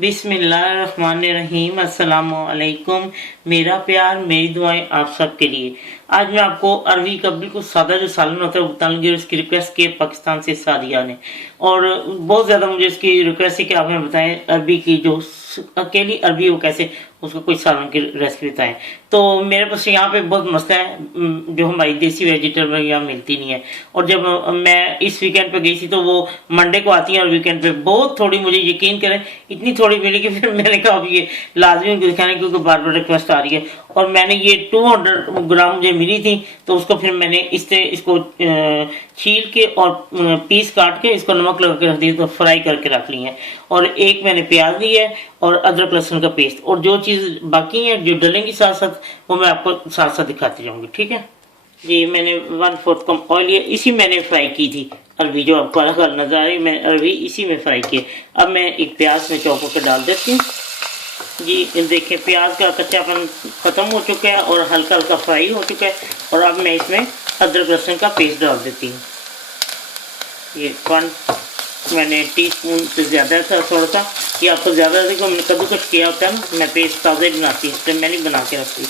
बिस्मिल्लाहिर्रहमानिर्रहीम। अस्सलामुअलैकुम। मेरा प्यार मेरी दुआएं आप सब के लिए। आज मैं आपको अरबी का बिल्कुल सादा जो सालन होता है वो बताऊंगी। उसकी रिक्वेस्ट की पाकिस्तान से सादिया ने, और बहुत ज़्यादा मुझे इसकी रिक्वेस्ट है कि आप हमें बताएं अरबी की जो अकेली अरबी हो कैसे उसको कोई सालन की रेसिपी बताएं। तो मेरे पास यहाँ पे बहुत मसला है जो हमारी देसी वेजिटेबल यहाँ मिलती नहीं है। और जब मैं इस वीकेंड पे गई थी तो वो मंडे को आती है और वीकेंड पे बहुत थोड़ी, मुझे यकीन करें इतनी थोड़ी मिली कि फिर मैंने कहा अब ये लाजमी उनको दिखाने क्योंकि बार बार रिक्वेस्ट आ रही है। और मैंने ये 200 ग्राम मुझे मिली थी तो उसको फिर मैंने इसको छील के और पीस काट के इसको नमक लगा के रख दिया, तो फ्राई करके रख ली है। और एक मैंने प्याज ली है और अदरक लहसुन का पेस्ट, और जो चीज़ बाकी है जो डलेंगी साथ साथ वो मैं आपको साथ साथ दिखाती जाऊंगी। ठीक है जी। मैंने 1/4 कप ऑयल लिया, इसी मैंने फ्राई की थी अरबी जो आपको अलग अलग नजर आ रही है, मैं अरबी इसी में फ्राई की। अब मैं एक प्याज में चॉप करके डाल देती हूँ जी। देखिए प्याज का कच्चापन खत्म हो चुका है और हल्का हल्का फ्राई हो चुका है। और अब मैं इसमें अदरक लहसुन का पेस्ट डाल देती हूँ। ये 1 मैंने टीस्पून से ज़्यादा था थोड़ा सा, ये आपको ज़्यादा देखो मैंने कद्दूकस किया होता है ना, मैं पेस्ट ताज़ा बनाती हूँ इसलिए मैं नहीं बना के रखती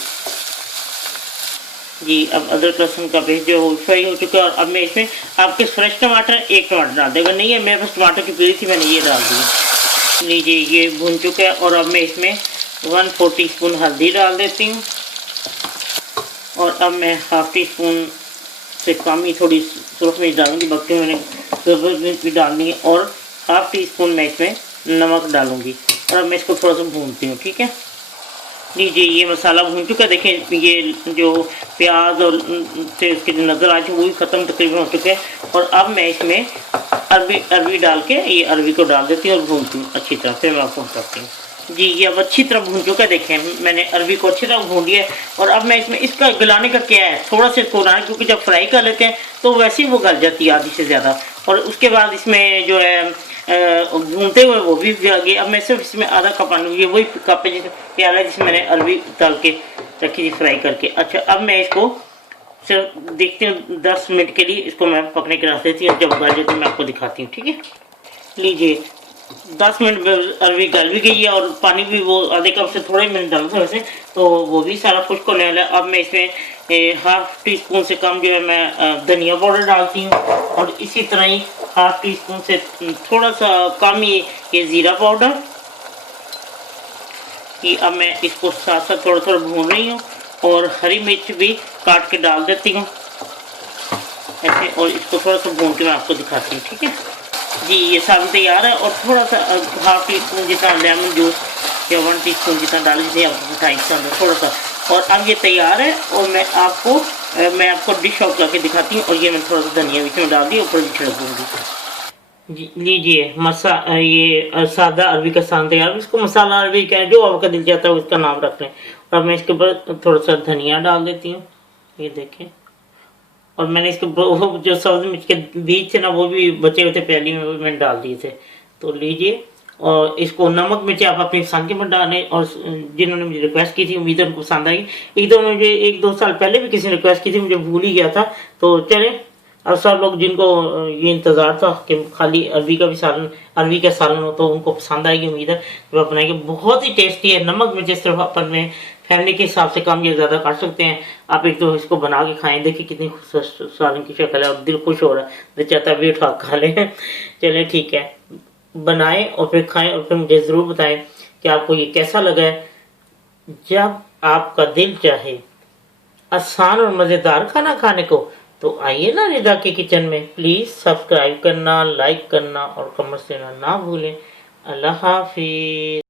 जी। अब अदरक लहसुन का पेस्ट जो फ्राई हो चुका है और अब मैं इसमें आपके फ्रेश टमाटर 1 टमाटर डाल देगा, नहीं है मेरे पास टमाटर की प्यूरी थी मैंने ये डाल दी। लीजिए ये भून चुका है और अब मैं इसमें 1/4 टीस्पून हल्दी डाल देती हूँ और अब मैं 1/2 टीस्पून से कम ही थोड़ी सुरख मिर्च डालूंगी, बाकी मैंने सुरख मिर्च भी डालनी है। और 1/2 टीस्पून मैं इसमें नमक डालूंगी और अब मैं इसको थोड़ा सा भूनती हूँ। ठीक है लीजिए ये मसाला भून चुका है, देखें ये जो प्याज और से उसकी जो नज़र आ थी वो भी ख़त्म तकरीबन हो चुके हैं। और अब मैं इसमें अरबी डाल के ये अरबी को डाल देती हूँ और भूनती हूँ अच्छी तरह, फिर मैं आपको बताती हूँ जी। ये अब अच्छी तरह भून चुका है, देखें मैंने अरबी को अच्छी तरह भून लिया है। और अब मैं इसमें इसका गलाने का क्या है, थोड़ा सा इसको गलाना, क्योंकि जब फ्राई कर लेते हैं तो वैसे ही वो गल जाती है आधी से ज़्यादा। और उसके बाद इसमें जो है भूनते हुए वो भी आ गई। अब मैं सिर्फ इसमें आधा कप पानी, ये वही कप है जिसमें प्याला जिसमें मैंने अरबी डाल के रखी थी फ्राई करके। अच्छा अब मैं इसको सिर्फ देखती हूँ 10 मिनट के लिए इसको मैं पकने के रख देती हूँ, जब गल जाती है मैं आपको दिखाती हूँ। ठीक है लीजिए 10 मिनट में अरबी गल भी गई है और पानी भी वो आधे कप से थोड़े मिनट डाला था वैसे, तो वो भी सारा खुश्क होने वाला है। अब मैं इसमें 1/2 टीस्पून से कम जो है मैं धनिया पाउडर डालती हूँ और इसी तरह ही 1/2 टीस्पून से थोड़ा सा कम ही ये ज़ीरा पाउडर कि अब मैं इसको साथ साथ थोड़ा थोड़ा भून रही हूँ। और हरी मिर्च भी काट के डाल देती हूँ ऐसे, और इसको थोड़ा सा भून के मैं आपको दिखाती हूँ। ठीक है जी ये सालन तैयार है। और थोड़ा सा 1/2 टीस्पून जितना लेमन जूस या 1 टीस्पून जितना डाल दीजिए आपको मिठाई के अंदर थोड़ा सा। और अब ये तैयार है और मैं आपको डिश आउट करके दिखाती हूँ। और ये मैं थोड़ा सा धनिया बीच में डाल दी, ऊपर भी छिड़क दूँगी जी। लीजिए ये सादा अरबी का सालन तैयार, इसको मसाला अरबी का जो आपका दिल चाहता है उसका नाम रख लें। और अब मैं इसके ऊपर थोड़ा सा धनिया डाल देती हूँ, ये देखें। और मैंने इसके जो सब्ज़ मिर्च के बीज थे ना वो भी बचे हुए थे पहले में, वो मैंने डाल दिए थे। तो लीजिए और इसको नमक मिर्च आप अपनी पसंद के पर डालें। और जिन्होंने मुझे रिक्वेस्ट की थी उम्मीद है उनको पसंद आई। एक तो मुझे 1-2 साल पहले भी किसी ने रिक्वेस्ट की थी, मुझे भूल ही गया था। तो चले अब सब लोग जिनको ये इंतज़ार था कि खाली अरबी का सालन हो तो उनको पसंद आएगी उम्मीद है वो अपनाएंगे। बहुत ही टेस्टी है। नमक मिर्च सिर्फ अपन में फैमिली के हिसाब से कम या ज़्यादा कर सकते हैं आप। एक तो इसको बना के खाएं, देखिए कितनी सालन की शक्ल है और दिल खुश हो रहा है, दिल चाहता है भी उठा खा लें। चलें ठीक है बनाएं और फिर खाएं और फिर मुझे ज़रूर बताएं कि आपको ये कैसा लगा है। जब आपका दिल चाहे आसान और मज़ेदार खाना खाने को तो आइए ना रिदा के किचन में। प्लीज़ सब्सक्राइब करना, लाइक करना और कमेंट्स देना ना भूलें। अल्लाह हाफिज़।